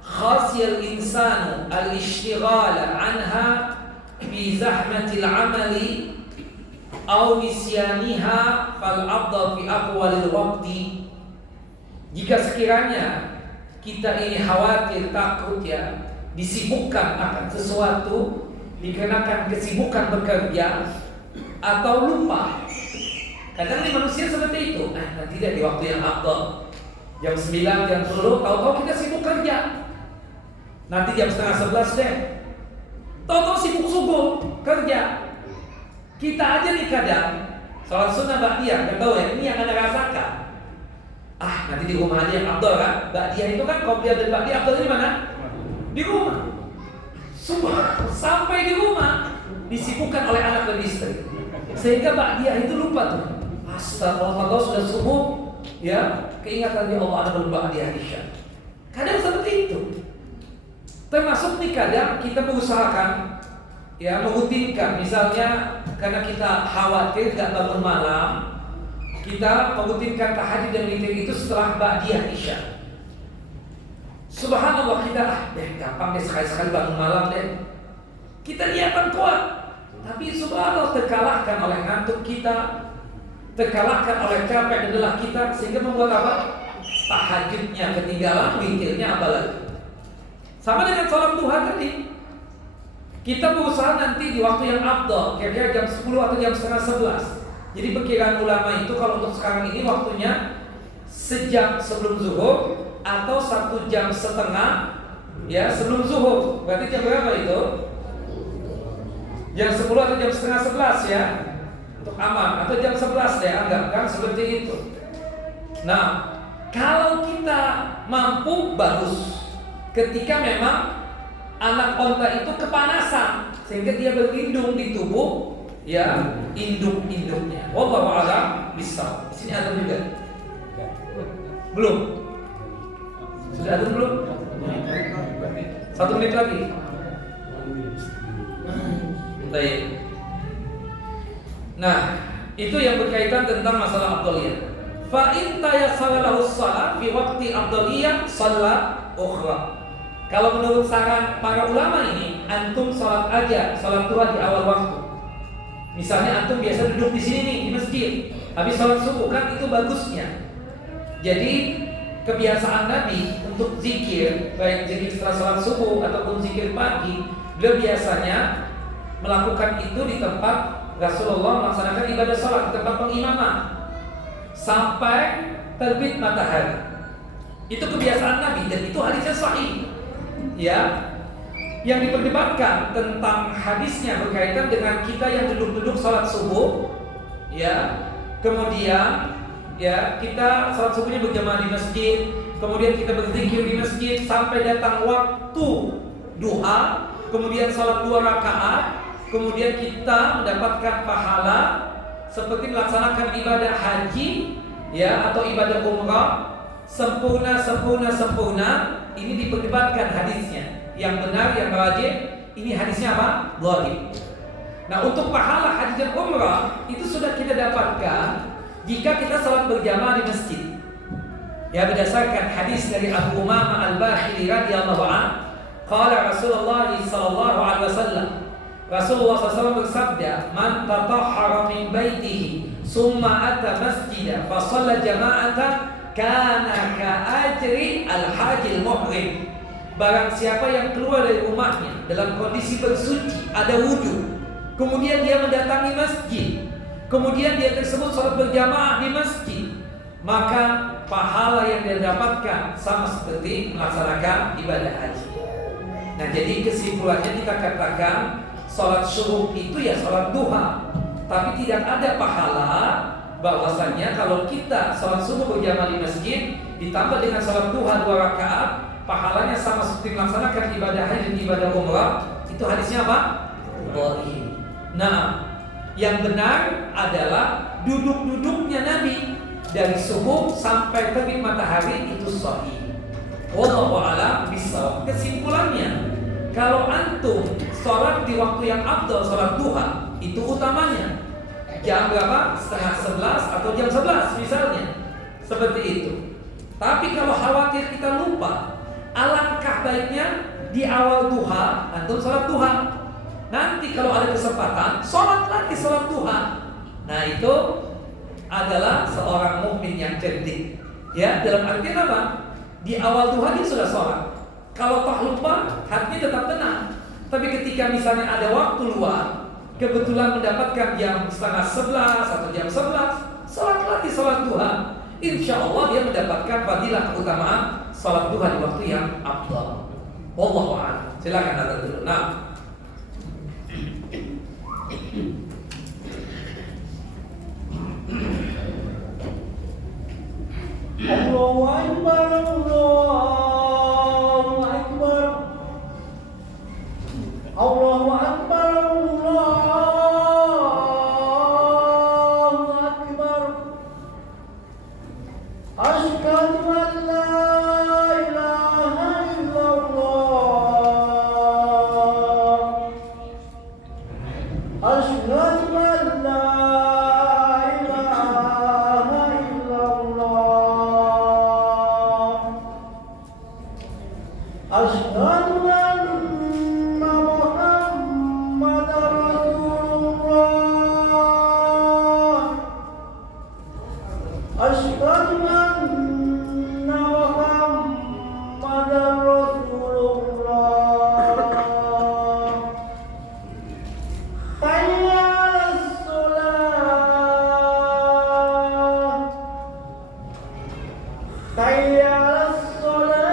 khasiyal insanu al-ishtighala anha bi zahmatil amali aw nisyaniha fal afdal fi aqwalil waqti. Jika sekiranya kita ini khawatir, takut ya, disibukkan akan sesuatu dikarenakan kesibukan bekerja atau lupa. Kadang nih manusia seperti itu. Nanti deh di waktu yang afdal, jam 9, jam 10, tahu-tahu kita sibuk kerja. Nanti jam setengah 11 deh, tahu-tahu sibuk subuh kerja. Kita aja nih kadang sholat sunnah ba'diyah, nggak tahu ya, ini yang Anda rasakan. Nanti di rumah aja yang afdal kan. Ba'diyah itu kan qobliyah dan ba'diyah, afdalnya di mana? Di rumah. Sampai di rumah disibukkan oleh anak dan istri, sehingga ba'diyah itu lupa tuh. Astagfirullah, sudah subuh ya, keingetan ya Allah ada ba'diyah isya. Kadang seperti itu. Termasuk nih kadang kita berusahakan ya merutinkan, misalnya karena kita khawatir gak bangun malam, kita merutinkan tahajud dan witir itu setelah ba'diyah isya. Subhanallah, kita gampang deh sekali-sekali bangun malam deh. Kita niatan kuat, tapi subhanallah terkalahkan oleh ngantuk kita, terkalahkan oleh capek dan lelah kita, sehingga membuat apa? Tahajudnya ketinggalan, witirnya apalagi. Sama dengan sholat duha tadi. Kita berusaha nanti di waktu yang afdal, kira-kira jam 10 atau jam setengah 11. Jadi perkiraan ulama itu kalau untuk sekarang ini waktunya sejam sebelum zuhur atau 1 jam setengah ya sebelum zuhur. Berarti jam berapa itu? Jam 10 atau jam setengah 11 ya, untuk aman. Atau jam 11 deh, anggap kan seperti itu. Nah, kalau kita mampu bagus, ketika memang anak onta itu kepanasan sehingga dia berlindung di tubuh ya induk-induknya. Wallahu a'lam bishawab. Di sini ada juga. Belum? Sudah ada belum? 1 menit lagi. Baik. Nah, itu yang berkaitan tentang masalah afdhaliyah. Fa in tayassara lahu shalah fi waqti afdhaliyah shalla ukhra. Kalau menurut saran para ulama ini, antum salat aja salat duha di awal waktu. Misalnya antum biasa duduk di sini nih di masjid, habis salat subuh kan itu bagusnya. Jadi kebiasaan Nabi untuk zikir, baik zikir setelah salat subuh ataupun zikir pagi, beliau biasanya melakukan itu di tempat Rasulullah melaksanakan ibadah salat, di tempat pengimamah sampai terbit matahari. Itu kebiasaan Nabi dan itu hadisnya sahih. Ya, yang diperdebatkan tentang hadisnya berkaitan dengan kita yang duduk-duduk salat subuh, ya, kemudian ya kita salat subuhnya berjamaah di masjid, kemudian kita berzikir di masjid sampai datang waktu duha, kemudian salat 2 rakaat, kemudian kita mendapatkan pahala seperti melaksanakan ibadah haji, ya, atau ibadah umrah sempurna. Ini diperdebatkan hadisnya. Yang benar, yang rajih, ini hadisnya apa? Dhahir. Nah, untuk pahala haji dan umrah itu sudah kita dapatkan jika kita salat berjamaah di masjid. Ya, berdasarkan hadis dari Abu Umamah Al-Bahili radhiyallahu anhu, qala Rasulullah sallallahu alaihi wasallam, Rasulullah SAW bersabda, "Man tatahhara min baitihi summa ata masjidah fa shalla jama'atan kana ka ajri al-hajil muhrim." Barang siapa yang keluar dari rumahnya dalam kondisi bersuci, ada wudu, kemudian dia mendatangi masjid, kemudian dia tersebut salat berjamaah di masjid, maka pahala yang dia dapatkan sama seperti melaksanakan ibadah haji. Nah, jadi kesimpulannya kita katakan salat syuruk itu ya salat duha, tapi tidak ada pahala. Bahwasannya kalau kita salat subuh berjamaah di masjid ditambah dengan salat duha 2 rakaat, pahalanya sama seperti melaksanakan ibadah haji dan ibadah umrah. Itu hadisnya apa? Dhahir. Nah, yang benar adalah duduk-duduknya Nabi dari subuh sampai terbit matahari itu sahih. Wallahu a'lam bishawab. Kesimpulannya, kalau antum sholat di waktu yang afdal, sholat duha, itu utamanya. Jam berapa? Setengah 11 atau jam 11 misalnya. Seperti itu. Tapi kalau khawatir kita lupa, alangkah baiknya di awal duha antum sholat duha. Nanti kalau ada kesempatan sholat lagi sholat duha. Nah, itu adalah seorang mukmin yang cerdik. Ya, dalam artian apa? Di awal duha dia sudah sholat. Kalau tak lupa, hatinya tetap tenang. Tapi ketika misalnya ada waktu luang, kebetulan mendapatkan jam setengah 11 atau jam 11, sholat lagi sholat duha. Insya Allah dia mendapatkan fadilah keutamaan sholat duha di waktu yang afdal. Wallahu a'lam. Silakan datang dulu. Nah, Allahu Akbar, Allahu Akbar, Allahu Akbar, Allahu Akbar. Asyhadu an la ilaha illallah. Asyhadu an la Asyhadu anna Muhammadar Rasulullah. Asyhadu anna Muhammadar Rasulullah. Hayya 'alas shalah. Hayya 'alas shalah.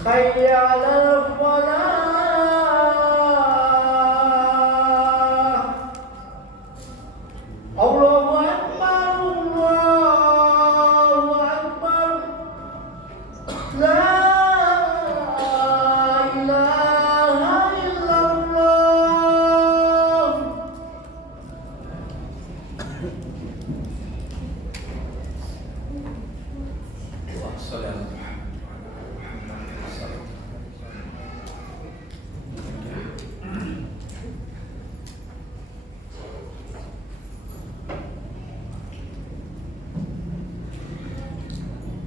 حي على الفلاح. الله أكبر، الله أكبر. لا إله إلا الله. shalli ala Muhammad wa ala Muhammad.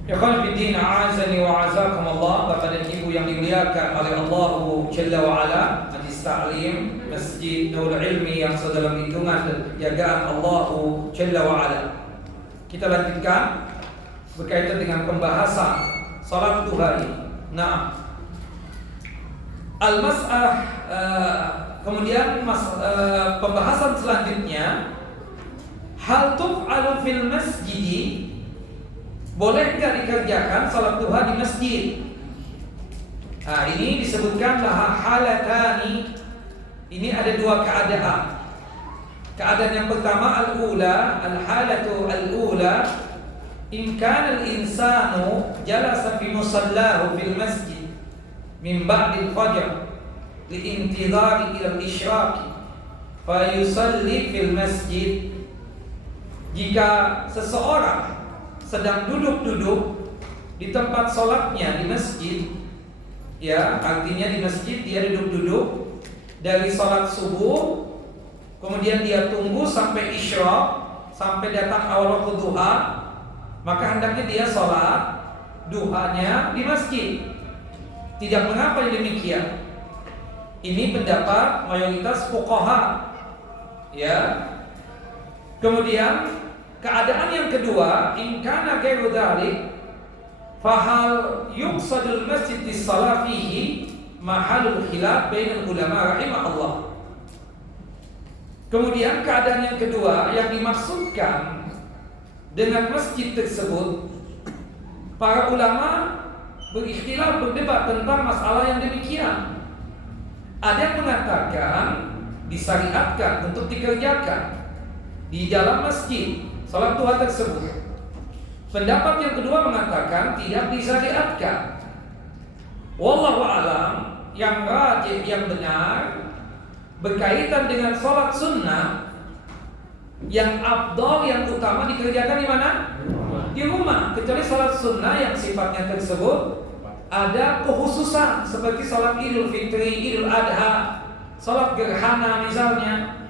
Ikhwan fiddin, a'azani wa a'azakum Allah. Bapak dan Ibu yang dimuliakan oleh Allah Jalla wa Ala, Majlis Ta'lim Masjid Nurul Ilmi yang sedalam hitungan dan jagaan Allah Jalla wa Ala. Kita lanjutkan berkaitan dengan pembahasan salat duha ini. Nah, kemudian pembahasan selanjutnya, hal tuf'alu fil masjid, boleh nggak dikerjakan salat duha di masjid? Nah, ini disebutkan laha halatani. Ini ada dua keadaan. Keadaan yang pertama al-ula, al-halatu al-ula, in kana al-insanu jalasa fi musallahu fil masjid min ba'di al-fajr li'intidhari ila al-isyraq fa yusalli fil masjid. Jika seseorang sedang duduk-duduk di tempat sholatnya di masjid, ya, artinya di masjid dia duduk-duduk dari sholat subuh, kemudian dia tunggu sampai isyraq, sampai datang awal waktu duha, maka hendaknya dia sholat duhanya di masjid. Tidak mengapa demikian. Ini pendapat mayoritas fuqaha, ya. Kemudian keadaan yang kedua, in kana ghairu dzalik, fahal yuqsadul masjid lis-shalah fihi mahalul khilaf bainal ulama rahimahullah. Kemudian keadaan yang kedua yang dimaksudkan dengan masjid tersebut, para ulama berikhtilaf, berdebat tentang masalah yang demikian. Ada yang mengatakan disyariatkan untuk dikerjakan di dalam masjid salat duha tersebut. Pendapat yang kedua mengatakan tidak disyariatkan. Wallahu alam, yang rajih, yang benar berkaitan dengan salat sunnah, yang afdal, yang utama dikerjakan di mana? Di rumah. Kecuali salat sunnah yang sifatnya tersebut ada kekhususan, seperti salat Idul Fitri, Idul Adha, salat gerhana misalnya.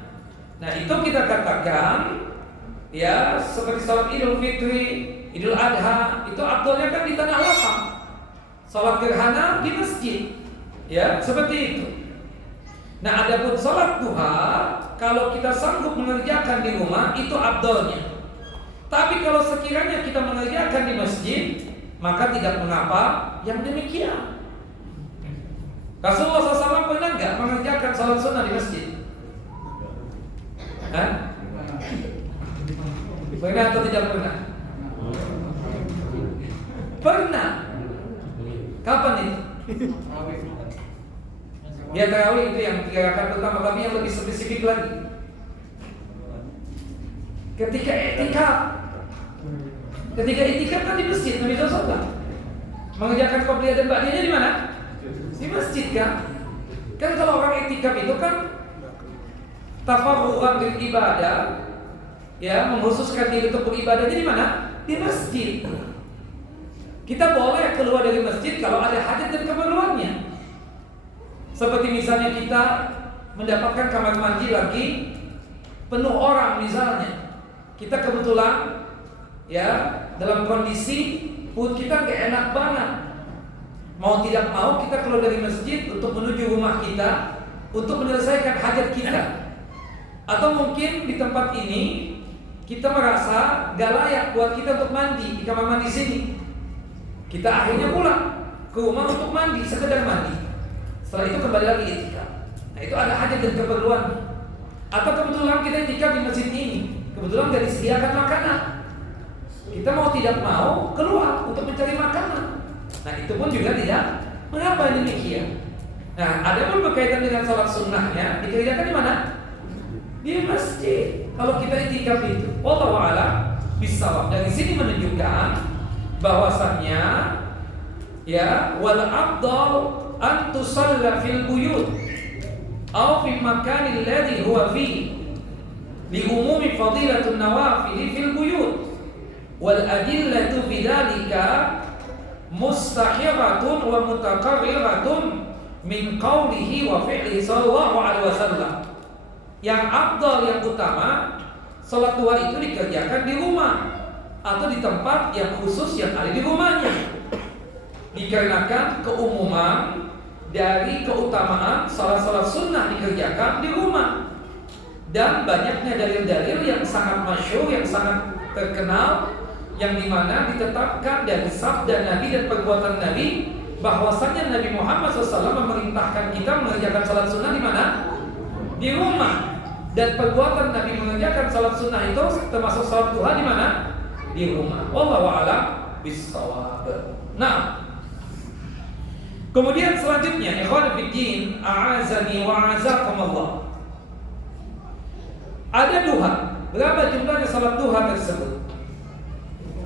Nah, itu kita katakan, ya, seperti salat Idul Fitri, Idul Adha, itu afdalnya kan di tanah lapang. Salat gerhana di masjid, ya, seperti itu. Nah, adapun salat duha, kalau kita sanggup mengerjakan di rumah, itu afdalnya. Tapi kalau sekiranya kita mengerjakan di masjid, maka tidak mengapa yang demikian. Rasulullah SAW pernah nggak mengerjakan salat sunnah di masjid? Hah? Pernah atau tidak pernah? Pernah. Kapan itu? Ya, tarawih itu yang 3 rakaat pertama, tapi yang lebih spesifik lagi, ketika i'tikaf. Ketika i'tikaf kan di masjid, Nabi SAW mengerjakan qobliyah dan ba'diyahnya di mana? Di masjid kan? Kan kalau orang i'tikaf itu kan tafarruqan bil ibadah, ya, mengkhususkan diri untuk beribadahnya di mana? Di masjid. Kita boleh keluar dari masjid kalau ada hajat dan keperluannya. Seperti misalnya kita mendapatkan kamar mandi lagi penuh orang misalnya. Kita kebetulan, ya, dalam kondisi perut kita gak enak banget. Mau tidak mau kita keluar dari masjid untuk menuju rumah kita untuk menyelesaikan hajat kita. Atau mungkin di tempat ini kita merasa gak layak buat kita untuk mandi di kamar mandi sini. Kita akhirnya pulang ke rumah untuk mandi, sekedar mandi. Setelah itu kembali lagi i'tikaf. Nah, itu ada hajat dan keperluan. Atau kebetulan kita i'tikaf di masjid ini, kebetulan gak disediakan makanan. Kita mau tidak mau keluar untuk mencari makanan. Nah, itu pun juga tidak mengapa demikian. Nah, ada pun berkaitan dengan salat sunnahnya dikerjakan di mana? Di masjid. Kalau kita i'tikaf itu, wallahu a'lam bishawab. Dari sini menunjukkan bahwasannya, ya, wal afdal an tusalla fil buyut aw fi makan alladhi huwa fi li umumi fadilatun nawafil fil buyut wal adillatu fi dhalika mustahiratun wa mutaqarriratun min qawlihi wa fi'lihi sallallahu alaihi wasallam. Yang afdal, yang utama, salat duha itu dikerjakan di rumah atau di tempat yang khusus yang ada di rumahnya. Dikarenakan keumuman dari keutamaan salat-salat sunnah dikerjakan di rumah, dan banyaknya dalil-dalil yang sangat masyhur, yang sangat terkenal, yang dimana ditetapkan dari sabda Nabi dan perbuatan Nabi bahwasanya Nabi Muhammad SAW memerintahkan kita mengerjakan salat sunnah di mana? Di rumah. Dan perbuatan Nabi mengerjakan salat sunnah itu termasuk salat duha di mana? Di rumah. Wallahu a'lam bishawab. Nah, kemudian selanjutnya, ikhwan fiddin, a'azani wa a'azakumullah. Ada duha. Berapa jumlahnya salat duha tersebut?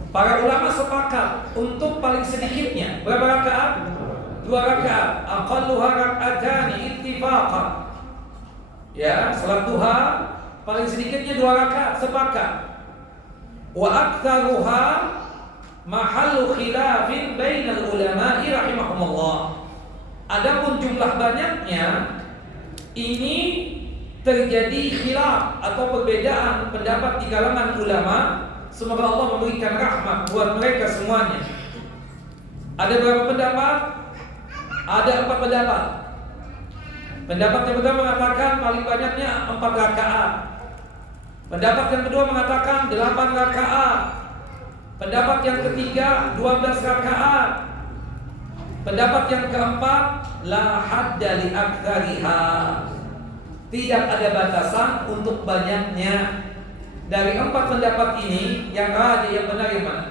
Para ulama sepakat untuk paling sedikitnya berapa rakaat? 2 rakaat. Aqalluha rak'atani ittifaqan. Ya, salat duha paling sedikitnya 2 rakaat, sepakat. Wa aktsaruha mahallu khilafin bainal ulama'i rahimahumullah. Adapun jumlah banyaknya ini terjadi khilaf atau perbedaan pendapat di kalangan ulama. Semoga Allah memberikan rahmat buat mereka semuanya. Ada berapa pendapat? Ada 4 pendapat. Pendapat yang pertama mengatakan paling banyaknya 4 rakaat. Pendapat yang kedua mengatakan 8 rakaat. Pendapat yang ketiga 12 rakaat. Pendapat yang keempat la hadda li aktsariha. Tidak ada batasan untuk banyaknya. Dari 4 pendapat ini, yang rajih, yang benar yang mana?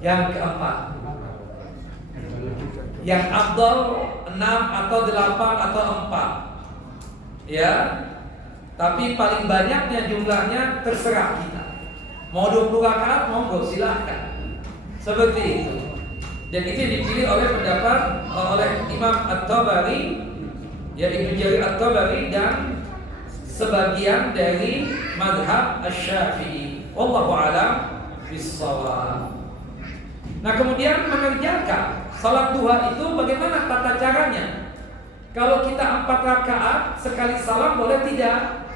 Yang keempat. Yang afdal 6 atau 8 atau 4. Ya. Tapi paling banyaknya jumlahnya terserah kita. Mau 20 rakaat, monggo silahkan. Seperti itu. Dan itu dipilih oleh pendapat oleh Imam At-Tabari, ya Ibnu Jarir At-Tabari, dan sebagian dari madhab Asy-Syafi'i. Wallahu a'lam bishawab. Nah, kemudian mengerjakan salat duha itu bagaimana tata caranya? Kalau kita 4 rakaat sekali salam boleh tidak?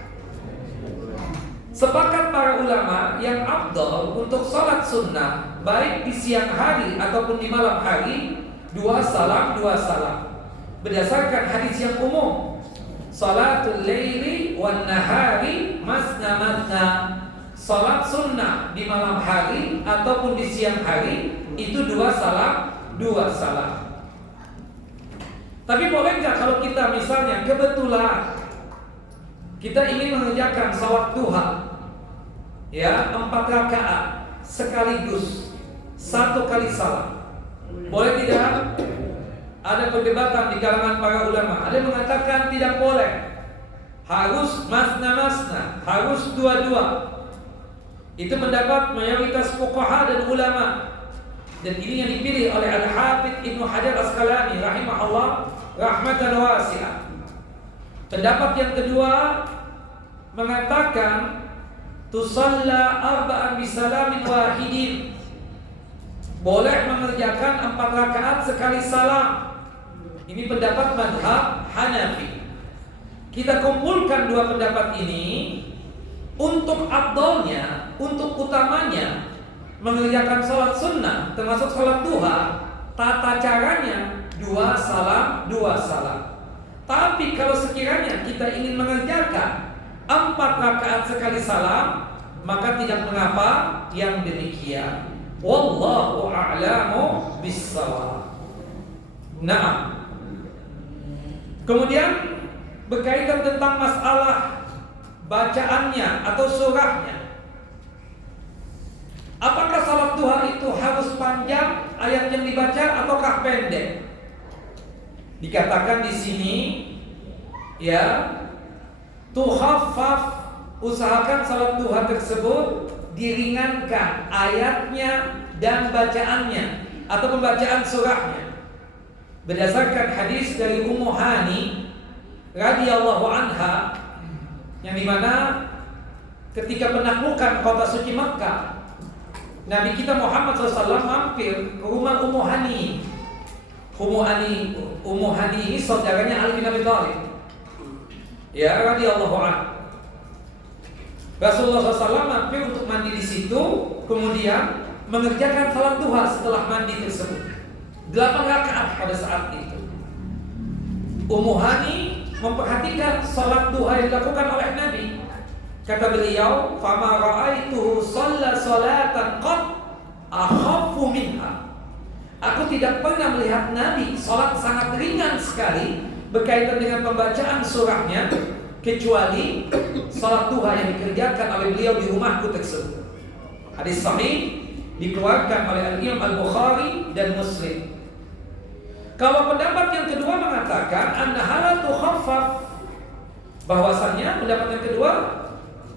Sepakat para ulama yang afdal untuk salat sunnah baik di siang hari ataupun di malam hari 2 salam 2 salam. Berdasarkan hadis yang umum, salatul laili wan nahari masna masna. Salat sunnah di malam hari ataupun di siang hari itu 2 salam 2 salam. Tapi boleh nggak kalau kita misalnya kebetulan kita ingin mengerjakan salat duha, ya 4 rakaat sekaligus 1 kali salam, boleh tidak? Ada perdebatan di kalangan para ulama. Ada yang mengatakan tidak boleh, harus masna-masna, harus 2-2. Itu pendapat mayoritas fuqaha dan ulama. Dan ini yang dipilih oleh Al-Hafidz Ibnu Hajar Asqalani rahimahullah rahmatan wasi'ah. Pendapat yang kedua mengatakan tusalla arba'an bisalamin wahidin. Boleh mengerjakan 4 rakaat sekali salam. Ini pendapat madhab Hanafi. Kita kumpulkan 2 pendapat ini. Untuk afdalnya, untuk utamanya mengerjakan salat sunnah termasuk salat duha, tata caranya 2 salam 2 salam. Tapi kalau sekiranya kita ingin mengerjakan 4 rakaat sekali salam, maka tidak mengapa yang demikian. Wallahu a'lamu bis-shawab. Nah, kemudian berkaitan tentang masalah bacaannya atau surahnya. Apakah salat duha itu harus panjang ayat yang dibaca ataukah pendek? Dikatakan di sini, ya, tukhaffaf, usahakan salat duha tersebut diringankan ayatnya dan bacaannya atau pembacaan surahnya. Berdasarkan hadis dari Ummu Hani radhiyallahu anha, yang dimana ketika penaklukan kota suci Makkah, Nabi kita Muhammad SAW mampir ke rumah Ummu Hani. Ummu Hani ini saudaranya Ali bin Abi Thalib. Ya, radhiyallahu anhu. Rasulullah SAW mampir untuk mandi di situ, kemudian mengerjakan salat duha setelah mandi tersebut. 8 rakaat pada saat itu. Ummu Hani memperhatikan salat duha yang dilakukan oleh Nabi. Kata beliau, "Fama ra'aituhu shalla salatan qad akhaffu minha." Aku tidak pernah melihat Nabi salat sangat ringan sekali berkaitan dengan pembacaan surahnya, kecuali salat duha yang dikerjakan oleh beliau di rumahku tersebut. Hadis sahih dikeluarkan oleh Al-Imam Al-Bukhari dan Muslim. Kalau pendapat yang kedua mengatakan annaha la tukhaffaf, bahwasannya pendapat yang kedua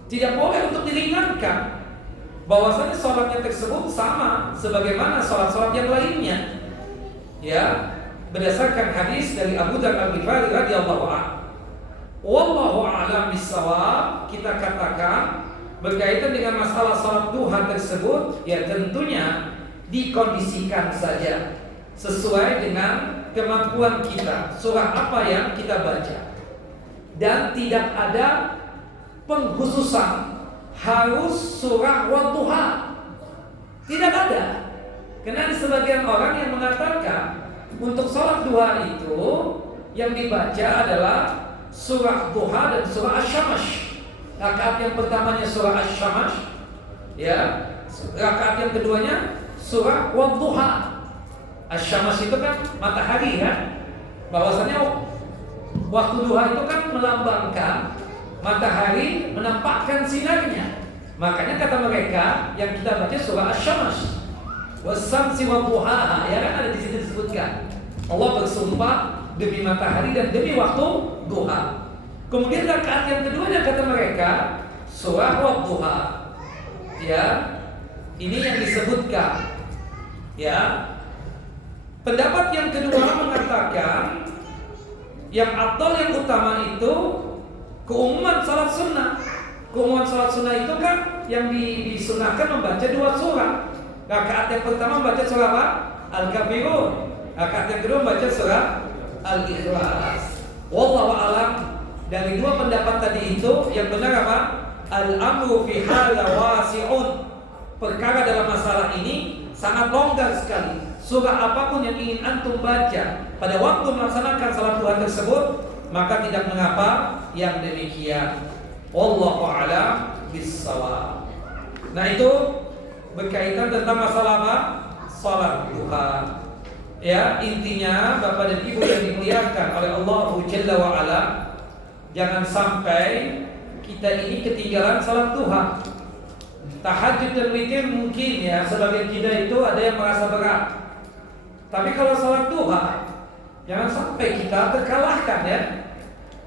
tidak boleh untuk diringankan, bahwasannya salatnya tersebut sama sebagaimana salat-salat yang lainnya. Ya, berdasarkan hadis dari Abu Dzar Al-Ghifari radhiyallahu anhu. Wallahu a'lam bissawab, kita katakan berkaitan dengan masalah salat duha tersebut, ya tentunya dikondisikan saja sesuai dengan kemampuan kita, surah apa yang kita baca, dan tidak ada pengkhususan harus surah Wadduha, tidak ada. Karena ada sebagian orang yang mengatakan untuk salat duha itu yang dibaca adalah surah duha dan surah asy-syams. Rakaat yang pertamanya surah asy-syams, ya. Rakaat yang keduanya surah Wadduha. Asy-syams itu kan matahari kan. Bahwasanya waktu duha itu kan melambangkan matahari menampakkan sinarnya. Makanya kata mereka yang kita baca surah asy-syams. Was-syamsi wadduhaha, ya kan ada di situ disebutkan. Allah bersumpah demi matahari dan demi waktu duha. Kemudian rakaat yang keduanya kata mereka surah Wadduha. Ya, ini yang disebutkan. Ya, pendapat yang kedua mengatakan yang afdal, yang utama itu keumuman salat sunnah. Keumuman salat sunnah itu kan yang disunahkan membaca 2 surah. Rakaat yang pertama membaca surah apa? Al-Kafirun. Rakaat yang kedua membaca surah Al-Ikhlas. Wallahu a'lam. Dari 2 pendapat tadi itu yang benar apa? Al-amru fi hadza wasi'un. Perkara dalam masalah ini sangat longgar sekali. Surah apapun yang ingin antum baca pada waktu melaksanakan salat duha tersebut, maka tidak mengapa yang demikian. Wallahu a'lam bissawab. Nah, itu berkaitan tentang masalah apa? Salat duha. Ya, intinya Bapak dan Ibu yang dimuliakan oleh Allah Jalla wa Ala, jangan sampai kita ini ketinggalan salat duha. Tahajud dan witir mungkin ya sebagian kita itu ada yang merasa berat. Tapi kalau salat duha, jangan sampai kita terkalahkan ya.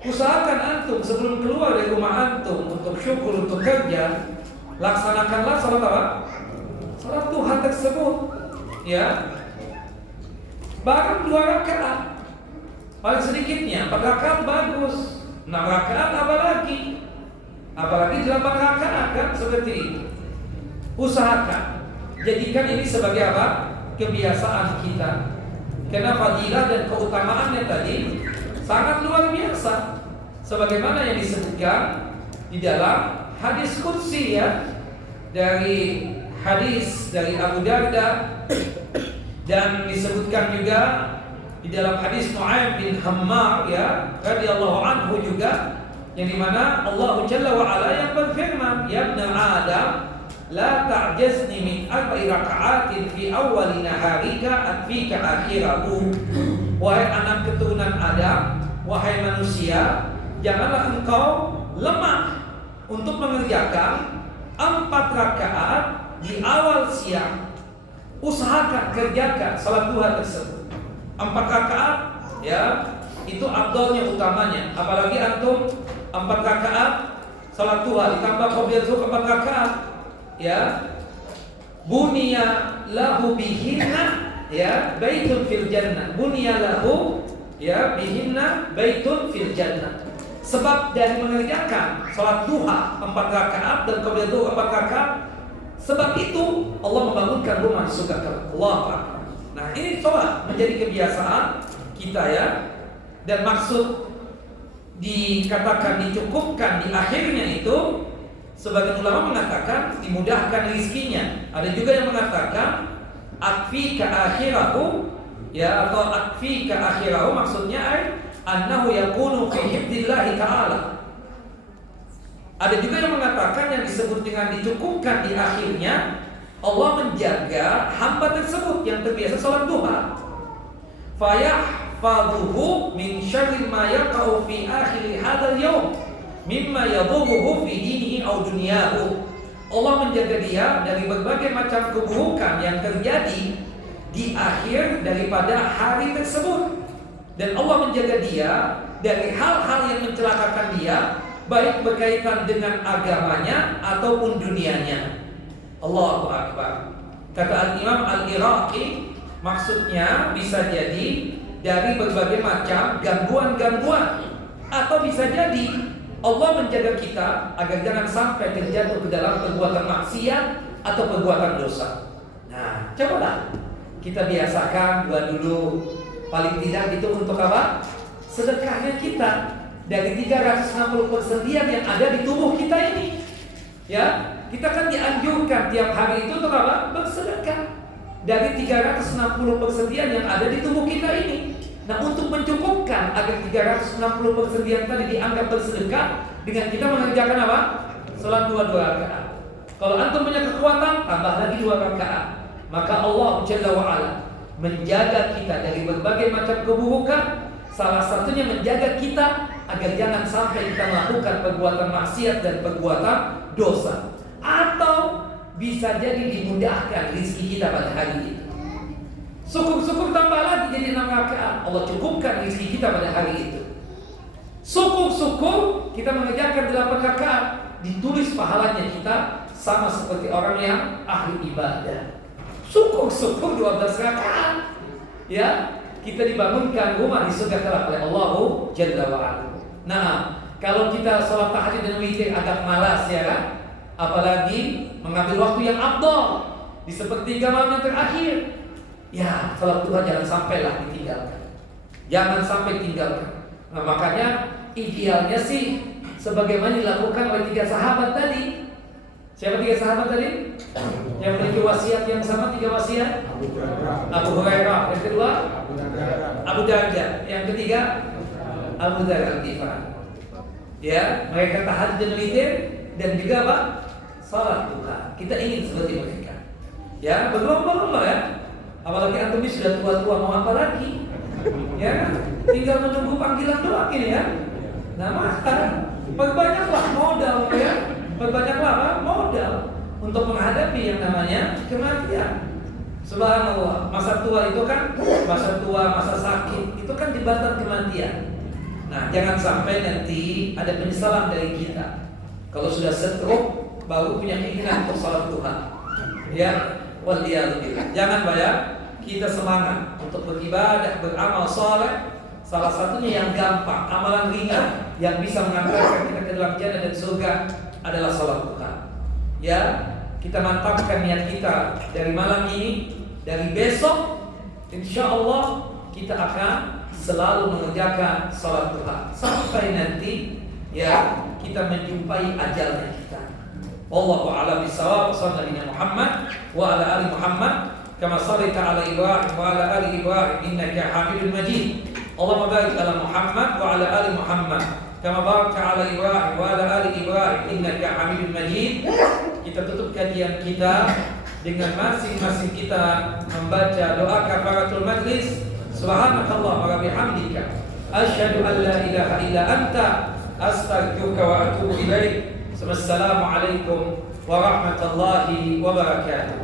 Usahakan antum sebelum keluar dari rumah antum untuk syukur, untuk kerja, laksanakanlah salat apa? Salat duha tersebut. Ya. Bahkan 2 rakaat. Paling sedikitnya 4 rakaat bagus. 6 rakaat apalagi 8 rakaat kan seperti itu. Usahakan jadikan ini sebagai apa? Kebiasaan kita. Karena fadilah dan keutamaannya tadi sangat luar biasa. Sebagaimana yang disebutkan di dalam hadis qudsi ya, dari hadis dari Abu Darda, dan disebutkan juga di dalam hadis Nu'aim bin Hammar ya radhiyallahu anhu juga, yang dimana Allah Jalla wa Ala yang berfirman, ya ibna Adam la ta'jazni min 4 raka'atin fi awwali naharika atfika akhirahu. Wahai anak keturunan Adam, wahai manusia, janganlah engkau lemah untuk mengerjakan 4 rakaat di awal siang. Usahakan kerjakan salat duha tersebut 4 rakaat ya, itu afdalnya, utamanya. Apalagi antum 4 rakaat salat duha ditambah qobliyah zuhur 4 rakaat ya, bunya lahu bihinna ya baitun fil jannah. Bunya lahu ya bihinna baitun fil jannah. Sebab dari mengerjakan salat duha 4 rakaat dan qobliyah zuhur 4 rakaat, Sebab itu Allah membangunkan rumah di surga kelak. Allahu Akbar. Nah, ini coba menjadi kebiasaan kita ya. Dan maksud dikatakan dicukupkan di akhirnya itu, sebagian ulama mengatakan dimudahkan rizkinya. Ada juga yang mengatakan akfika akhirahu, ya, atau akfika akhirahu maksudnya annahu yakunu fi hifdzillahi ta'ala. Ada juga yang mengatakan yang disebut dengan dicukupkan di akhirnya, Allah menjaga hamba tersebut yang terbiasa salat duha. Fayahfazuhu min syarri ma yaqa'u fi akhir hadzal yaum mimma yadhurruhu fi dinihi aw dunyahu. Allah menjaga dia dari berbagai macam keburukan yang terjadi di akhir daripada hari tersebut. Dan Allah menjaga dia dari hal-hal yang mencelakakan dia, baik berkaitan dengan agamanya ataupun dunianya. Allahu Akbar. Kata Al-Imam Al-Iraqi, maksudnya bisa jadi dari berbagai macam gangguan-gangguan, atau bisa jadi Allah menjaga kita agar jangan sampai terjatuh ke dalam perbuatan maksiat atau perbuatan dosa. Nah, cobalah kita biasakan dulu. Paling tidak itu untuk apa? Sedekahnya kita dari 360 persendian yang ada di tubuh kita ini. Ya, kita kan dianjurkan tiap hari itu untuk apa? Bersedekah dari 360 persendian yang ada di tubuh kita ini. Nah, untuk mencukupkan agar 360 persendian tadi dianggap bersedekah, dengan kita mengerjakan apa? Salat 2 rakaat. Kalau antum punya kekuatan, tambah lagi 2 rakaat. Maka Allah Jalla wa Ala menjaga kita dari berbagai macam keburukan. Salah satunya menjaga kita agar jangan sampai kita melakukan perbuatan maksiat dan perbuatan dosa. Atau bisa jadi dimudahkan rezeki kita pada hari itu. Syukur-syukur tambah lagi jadi 6 rakaat. Allah cukupkan rezeki kita pada hari itu. Syukur-syukur kita mengerjakan 8 rakaat, ditulis pahalanya kita sama seperti orang yang ahli ibadah. Syukur-syukur 12 rakaat, ya, kita dibangunkan rumah di surga kelak oleh Allah Jalla wa Ala. Nah, kalau kita sholat tahajud dan witir agak malas, ya kan? Apalagi mengambil waktu yang afdal di sepertiga malam yang terakhir, ya, sholat duha jangan sampailah ditinggalkan. Jangan sampai tinggalkan. Nah, makanya idealnya sih sebagaimana dilakukan oleh 3 sahabat tadi. Siapa 3 sahabat tadi? Yang memiliki wasiat yang sama, 3 wasiat. Abu Hurairah. Yang kedua Abu Darda. Yang ketiga Abu Dzar Al-Ghifari. Ya, mereka tahajud dan witir dan juga apa? Salat duha. Kita ingin seperti mereka. Ya, berlomba-lomba ya. Apalagi antum ini sudah tua-tua, mau apa lagi? Ya, tinggal menunggu panggilan doang ini ya. Nah, maka perbanyaklah modal ya. Perbanyaklah apa? Modal untuk menghadapi yang namanya kematian. Subhanallah, masa tua itu kan, masa tua, masa sakit itu kan jembatan kematian. Nah, jangan sampai nanti ada penyesalan dari kita. Kalau sudah stroke baru punya keinginan untuk salat Tuhan. Ya, waliyadzubillah. Jangan bayar, kita semangat untuk beribadah, beramal saleh. Salah satunya yang gampang, amalan ringan yang bisa mengantarkan kita ke dalam jannah dan surga adalah salat Tuhan. Ya, kita mantapkan niat kita dari malam ini, dari besok, insya Allah kita akan selalu mengerjakan salat Tuhan sampai nanti ya kita menjumpai ajalnya kita. Wallahu a'lam bishawab. Sallallahu alaihi Muhammad wa ala ali Muhammad kama shallaita ala Ibrahim wa ala ali Ibrahim innaka Hamidum Majid. Allahumma barik ala Muhammad wa ala ali Muhammad kama barakta ala Ibrahim wa ala ali Ibrahim innaka Hamidum Majid. Kita tutup kajian kita dengan masing-masing kita membaca doa kafaratul majlis. Subhanakallah wa bihamdika asyhadu an la ilaha illa anta astaghfiruka wa atubu ilaik. Wassalamualaikum warahmatullahi wabarakatuh.